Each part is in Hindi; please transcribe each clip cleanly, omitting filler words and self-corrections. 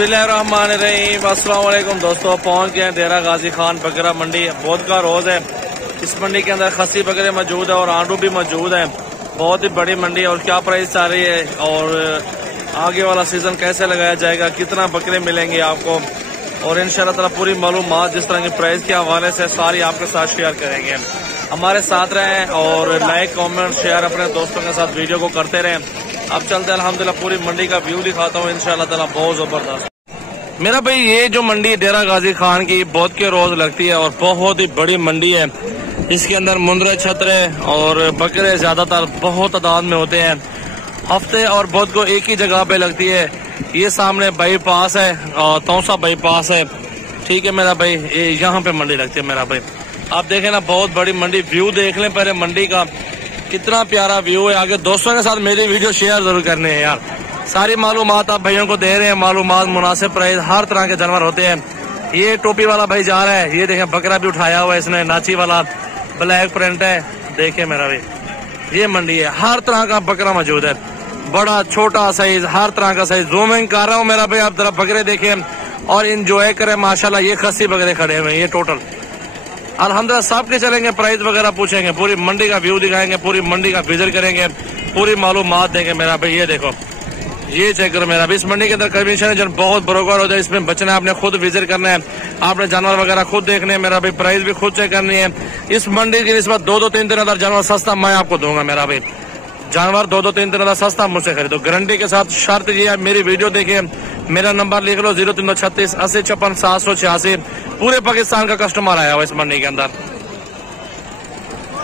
बिस्मिल्लाहिर्रहमानिर्रहीम। अस्सलाम वालेकुम दोस्तों, पहुंच गए डेरा गाजी खान बकरा मंडी। बहुत का रोज है। इस मंडी के अंदर खसी बकरे मौजूद है और आंडू भी मौजूद है। बहुत ही बड़ी मंडी है और क्या प्राइस चल रही है और आगे वाला सीजन कैसे लगाया जाएगा, कितना बकरे मिलेंगे आपको और इंशाल्लाह ताला पूरी मालूमात जिस तरह की प्राइस के हवाले से सारी आपके साथ शेयर करेंगे। हमारे साथ रहें और लाइक कमेंट शेयर अपने दोस्तों के साथ वीडियो को करते रहें। अब चलते हैं अल्हम्दुलिल्लाह पूरी मंडी का व्यू दिखाता हूँ इंशाल्लाह ताला, बहुत जबरदस्त। मेरा भाई ये जो मंडी डेरा गाजी खान की बहुत के रोज लगती है और बहुत ही बड़ी मंडी है। इसके अंदर मुंदरे छतरे और बकरे ज्यादातर बहुत तादाद में होते हैं। हफ्ते और बहुत को एक ही जगह पे लगती है। ये सामने बाईपास है और तौसा बाईपास है, ठीक है मेरा भाई। ये यहाँ पे मंडी लगती है मेरा भाई। आप देखें ना, बहुत बड़ी मंडी। व्यू देख लें पहले मंडी का, कितना प्यारा व्यू है। आगे दोस्तों के साथ मेरी वीडियो शेयर जरूर करने हैं यार। सारी मालूमात आप भाइयों को दे रहे हैं, मालूमात मुनासिब प्राइस, हर तरह के जानवर होते हैं। ये टोपी वाला भाई जा रहा है, ये देखें बकरा भी उठाया हुआ है इसने, नाची वाला ब्लैक प्रिंट है। देखे मेरा भाई, ये मंडी है, हर तरह का बकरा मौजूद है, बड़ा छोटा साइज, हर तरह का साइज। जूमिंग कर रहा हूँ मेरा भाई, आप जरा बकरे देखें और इंजॉय करें। माशाल्लाह ये खस्सी बकरे खड़े हुए हैं, ये टोटल अल्हम्दुलिल्लाह सबके चलेंगे, प्राइस वगैरह पूछेंगे, पूरी मंडी का व्यू दिखाएंगे, पूरी मंडी का विजिट करेंगे, पूरी मालूमात देंगे मेरा भाई। ये देखो, ये चेक करो मेरा भाई। इस मंडी के अंदर कमीशन है जो बहुत बरोबर होता है। इसमें बचना है, आपने खुद विजिट करना है, आपने जानवर वगैरह खुद देखने हैं मेरा भाई, प्राइस भी खुद चेक करनी है। इस मंडी की निस्बत 2-3 हजार जानवर सस्ता मैं आपको दूंगा मेरा भाई। जानवर 2-3 हजार सस्ता मुझसे खरीदो गारंटी के साथ। शर्त ये है, मेरी वीडियो देखिए, मेरा नंबर लिख लो 0336 80 56 786। पूरे पाकिस्तान का कस्टमर आया हुआ इस मंडी के अंदर।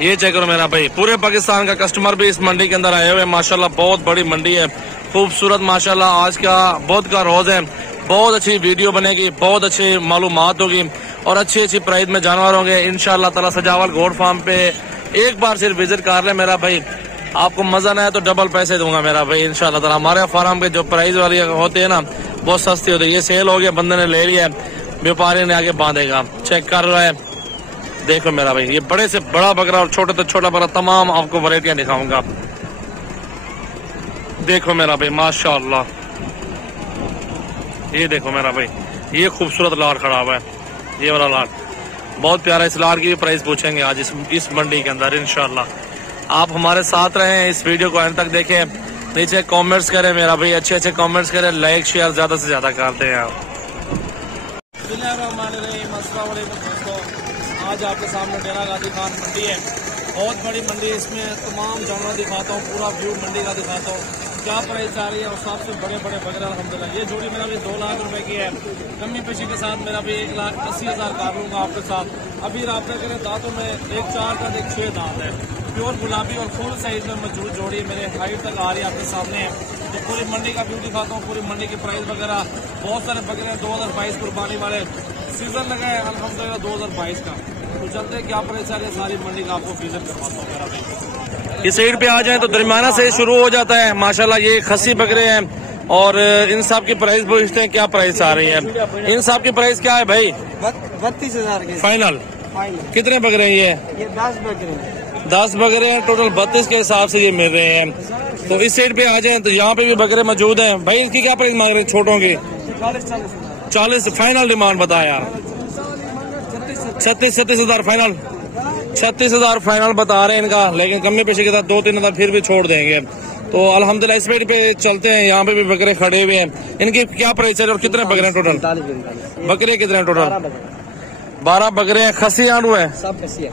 ये चेक करो मेरा भाई, पूरे पाकिस्तान का कस्टमर भी इस मंडी के अंदर आए हुए। माशाल्लाह बहुत बड़ी मंडी है, खूबसूरत माशाल्लाह। आज का बहुत का रोज है, बहुत अच्छी वीडियो बनेगी, बहुत अच्छी मालूमात होगी और अच्छी अच्छी प्राइस में जानवर होंगे इंशाल्लाह ताला। सजावल गोड फार्म पे एक बार सिर्फ विजिट कर ले मेरा भाई, आपको मजा ना आए तो डबल पैसे दूंगा मेरा भाई इंशाल्लाह ताला। हमारे फार्म के जो प्राइस वाली होते हैं ना, बहुत सस्ती होती है। ये सेल हो गया, बंदे ने ले लिया, व्यापारी ने आगे बांधेगा। चेक कर रहा है, देखो मेरा भाई, ये बड़े से बड़ा बकरा और छोटे से छोटा बकरा, तमाम आपको वैरायटियां दिखाऊंगा। देखो मेरा भाई माशाल्लाह, ये देखो मेरा भाई, ये खूबसूरत लार खड़ा हुआ है, ये वाला लार बहुत प्यारा। इस लार की भी प्राइस पूछेंगे आज इस मंडी के अंदर इंशाल्लाह। आप हमारे साथ रहें, इस वीडियो को अंत तक देखें, नीचे कमेंट्स करें मेरा भाई, अच्छे अच्छे कमेंट्स करें, लाइक शेयर ज्यादा से ज्यादा करते हैं आप। अस्सलाम वालेकुम दोस्तों, आज आपके सामने डेरा गाजी खान मंडी है, बहुत बड़ी मंडी है। इसमें तमाम जानवर दिखाता हूँ, पूरा व्यू मंडी का दिखाता हूँ, क्या प्राइस आ रही है और सबसे बड़े बड़े बकरे अल्हम्दुलिल्लाह। ये जोड़ी मेरा भी 2 लाख रुपए की है, कमी पेशी के साथ मेरा भी 1,80,000 कर लूंगा आपके साथ। अभी राब्ता करें, दांतों में 1 4 का 1 6 दांत है, प्योर गुलाबी और फुल साइज में मौजूद जोड़ी है, मेरे हाइट तक आ रही है आपके सामने है। तो पूरी मंडी का व्यू दिखाता हूँ, पूरी मंडी की प्राइस वगैरह। बहुत सारे बकरे 2022 कुर्बानी वाले सीजन लगा है अल्हम्दुलिल्लाह 2022 का। तो चलते क्या प्राइस आ रही है सारी मंडी का आपको विजिट करवाता हूँ मेरा भाई। इस साइड पे आ जाए तो दरमियाना से शुरू हो जाता है माशाल्लाह। ये खस्सी बकरे हैं और इन सब की प्राइस पूछते हैं, क्या प्राइस आ रही है। इन सब की प्राइस क्या है भाई? 32,000 के फाइनल। कितने बकरे हैं ये? 10 बकरे। 10 बकरे हैं टोटल, 32 के हिसाब से ये मिल रहे हैं। तो इस साइड पे आ जाए तो यहाँ पे भी बकरे मौजूद हैं भाई। इनकी क्या प्राइस मांग रहे हैं छोटों की? 40 फाइनल डिमांड बताया यार। 36 हजार फाइनल, 36 हजार फाइनल बता रहे हैं इनका, लेकिन कमी पेशी के साथ 2-3 हजार फिर भी छोड़ देंगे। तो अल्हम्दुलिल्लाह इस पेड़ पे चलते हैं, यहाँ पे भी बकरे खड़े हुए हैं। इनकी क्या प्राइस है और कितने बकरे हैं टोटल? बकरे कितने हैं टोटल? 12 बकरे हैं। खस्सी आंडू है? सब खस्सी है,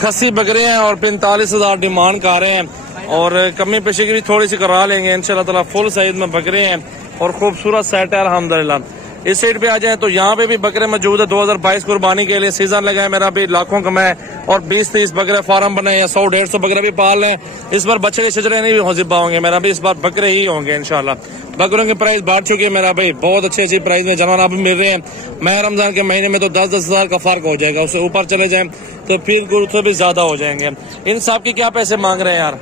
खस्सी बकरे हैं और 45 हजार डिमांड कर रहे हैं और कमी पेशी की भी थोड़ी सी करा लेंगे इंशाल्लाह ताला। फुल साइज में बकरे हैं और खूबसूरत सेट है अल्हम्दुलिल्लाह। इस साइड पे आ जाए तो यहाँ पे भी बकरे मौजूद है। 2022 कुर्बानी के लिए सीजन लगा है मेरा भी, लाखों कमाए और 20-30 बकरे फार्म बने या 100-150 बकरे भी पाल रहे हैं। इस बार बच्चे शजरे नहीं भी जिब्बा होंगे मेरा भी, इस बार बकरे ही होंगे इंशाल्लाह। बकरों की प्राइस बढ़ चुकी है मेरा भाई, बहुत अच्छी प्राइस में जानवर अभी मिल रहे हैं। मैं रमजान के महीने में तो 10-10 हजार का फर्क हो जाएगा, उससे ऊपर चले जाए तो फिर उससे भी ज्यादा हो जाएंगे। इन सब की क्या पैसे मांग रहे हैं यार?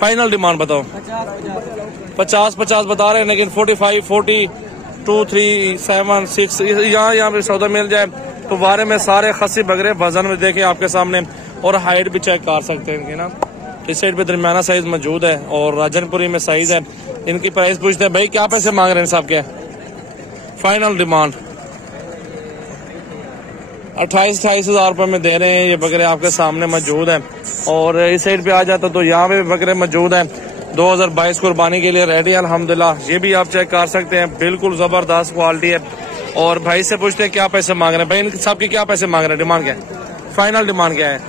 फाइनल डिमांड बताओ। 50 बता रहे हैं, लेकिन 45, 40, 2, 3, 7, 6 यहाँ पे सौदा मिल जाए तो बारे में सारे खस्सी बकरे वजन में देखे आपके सामने और हाइट भी चेक कर सकते हैं इनकी ना। तो इस साइड पे दरमियाना साइज मौजूद है और राजनपुरी में साइज है। इनकी प्राइस पूछते हैं भाई क्या पैसे मांग रहे हैं साहब के? फाइनल डिमांड 28-28 हजार रुपए में दे रहे हैं। ये बकरे आपके सामने मौजूद है। और इस साइड पे आ जाता तो यहाँ पे बकरे मौजूद है 2022 कुर्बानी के लिए रेडी है अल्हम्दुलिल्लाह। ये भी आप चेक कर सकते हैं, बिल्कुल जबरदस्त क्वालिटी है। और भाई से पूछते हैं क्या पैसे मांग रहे हैं? भाई इन सबके क्या पैसे मांग रहे हैं? डिमांड क्या है? फाइनल डिमांड क्या है?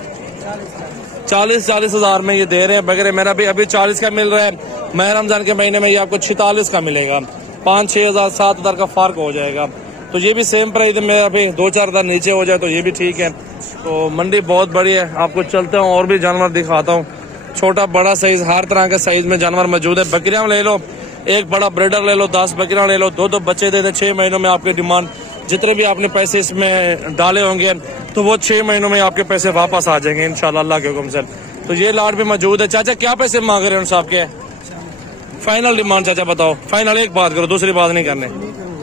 40 हजार में ये दे रहे हैं बकरे। मेरा भी अभी 40 का मिल रहा है, माह रमजान के महीने में ये आपको 46 का मिलेगा। 5-6 हजार 7 हजार का फर्क हो जाएगा। तो ये भी सेम प्राइस है। मेरा अभी 2-4 हजार नीचे हो जाए तो ये भी ठीक है। तो मंडी बहुत बड़ी है, आपको चलते हूँ और भी जानवर दिखाता हूँ। छोटा बड़ा साइज हर तरह के साइज में जानवर मौजूद है। बकरियां ले लो, एक बड़ा ब्रीडर ले लो, 10 बकरियां ले लो, 2-2 बच्चे दे दे। 6 महीनों में आपके डिमांड जितने भी आपने पैसे इसमें डाले होंगे तो वो 6 महीनों में आपके पैसे वापस आ जाएंगे इंशाल्लाह अल्लाह के हुक्म से। तो ये लाट भी मौजूद है। चाचा क्या पैसे मांग रहे हैं साहब के? फाइनल डिमांड चाचा बताओ। फाइनल एक बात करो, दूसरी बात नहीं करने,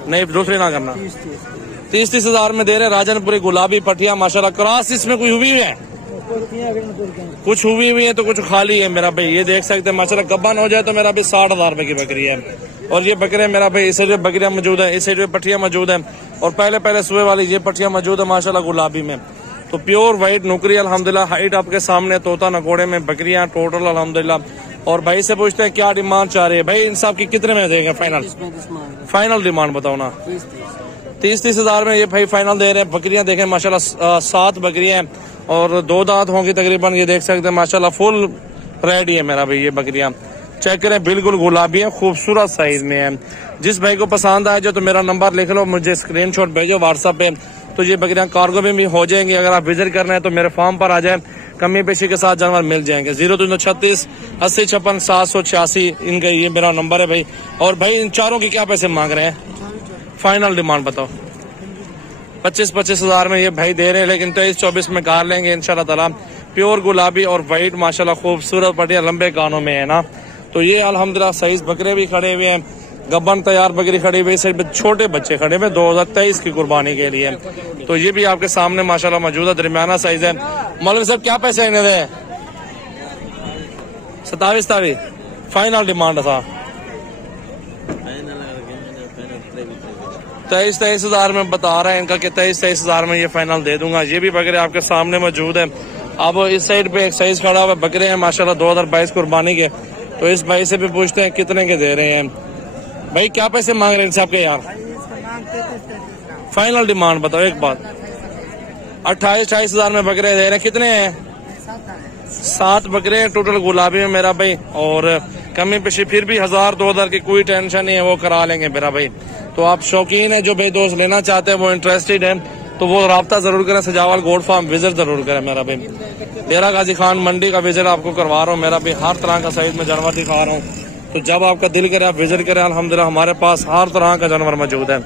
नहीं दूसरी ना करना। 30-30 हजार में दे रहे। राजनपुरी गुलाबी पटिया माशाल्लाह। क्रॉस इसमें कोई हुई है? कुछ हुई हुई है तो कुछ खाली है मेरा भाई। ये देख सकते हैं माशाल्लाह। गब्बन हो जाए तो मेरा भाई 60 हजार रुपए की बकरी है। और ये बकरे मेरा भाई इस साइड में बकरियां मौजूद है, इस साइड में पटिया मौजूद है। और पहले सुबह वाली ये पटिया मौजूद है माशाल्लाह गुलाबी में। तो प्योर व्हाइट नुकरी अल्हम्दुलिल्लाह। हाइट आपके सामने तोता नकोड़े में बकरियां टोटल अल्हम्दुलिल्लाह। और भाई से पूछते हैं क्या डिमांड चाह रही है? भाई इन सब की कितने में देंगे फाइनल? फाइनल डिमांड बताओ ना। 30-30 हजार में ये भाई फाइनल दे रहे हैं। बकरियां देखें माशाल्लाह 7 बकरियां हैं और 2 दांत होंगी तकरीबन। ये देख सकते हैं माशाल्लाह फुल रेडी है मेरा भाई। ये बकरियां चेक करें, बिल्कुल गुलाबी है, खूबसूरत साइज में है। जिस भाई को पसंद आए जो तो मेरा नंबर लिख लो, मुझे स्क्रीनशॉट भेजो व्हाट्सएप पे। तो ये बकरियां कार्गो में भी हो जाएंगी। अगर आप विजिट करना है तो मेरे फार्म पर आ जाए, कमी पेशी के साथ जानवर मिल जाएंगे। 0336 80 56 786 इनका ये मेरा नंबर है भाई। और भाई इन चारों की क्या पैसे मांग रहे हैं? फाइनल डिमांड बताओ। 25-25 हजार में ये भाई दे रहे हैं, लेकिन 23-24 में कार लेंगे इंशाल्लाह ताला। प्योर गुलाबी और व्हाइट माशाल्लाह खूबसूरत पटिया लंबे कानों में है ना। तो ये अल्हम्दुलिल्लाह साइज बकरे भी खड़े हुए हैं, गब्बन तैयार बकरी खड़ी हुई है, छोटे बच्चे खड़े हुए 2023 की कुर्बानी के लिए। तो ये भी आपके सामने माशाल्लाह मौजूद है, दरमियाना साइज है। मौलवी साहब क्या पैसे इन्हें दे? 27 फाइनल डिमांड था। 23 हजार में बता रहे हैं इनका कि 23 हजार में ये फाइनल दे दूंगा। ये भी बकरे आपके सामने मौजूद है। अब इस साइड पे एक साइज खड़ा हुआ बकरे हैं माशाल्लाह 2022 कुर्बानी के। तो इस भाई से भी पूछते हैं कितने के दे रहे हैं। भाई क्या पैसे मांग रहे हैं इनसे आपके यार? फाइनल डिमांड बताओ एक बात। 28-28 हजार में बकरे दे रहे हैं। कितने हैं? 7 बकरे टोटल गुलाबी में मेरा भाई। और कमी पेशी फिर भी 1000-2 हजार की कोई टेंशन नहीं है, वो करा लेंगे मेरा भाई। तो आप शौकीन है, जो भाई दोस्त लेना चाहते हैं, वो इंटरेस्टेड है तो वो राब्ता जरूर करें। सजावल गोल्ड फार्म विजिट जरूर करें मेरा भाई। डेरा गाजी खान मंडी का विजिट आपको करवा रहा हूँ मेरा भाई। हर तरह का साइज में जानवर दिखा रहा हूँ। तो जब आपका दिल करे आप विजिट करें। अल्हम्दुलिल्लाह हमारे पास हर तरह का जानवर मौजूद है।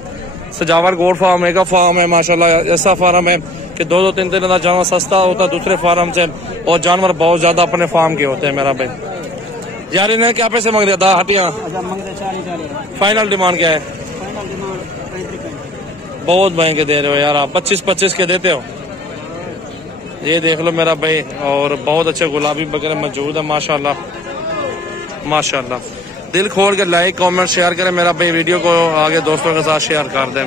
सजावल गोल्ड फार्म मेगा फार्म है माशाल्लाह। ऐसा फार्म है कि 2-2 3-3 हजार जानवर सस्ता होता है दूसरे फार्म से, और जानवर बहुत ज्यादा अपने फार्म के होते हैं मेरा भाई। यार इन्हें क्या पैसे मांग रहे था हटिया? फाइनल डिमांड क्या है? बहुत महंगे दे रहे हो यार आप। 25-25 के देते हो। ये देख लो मेरा भाई। और बहुत अच्छे गुलाबी बकरे मौजूद है माशाल्लाह माशाल्लाह। दिल खोल के लाइक कमेंट शेयर करें मेरा भाई। वीडियो को आगे दोस्तों के साथ शेयर कर दें।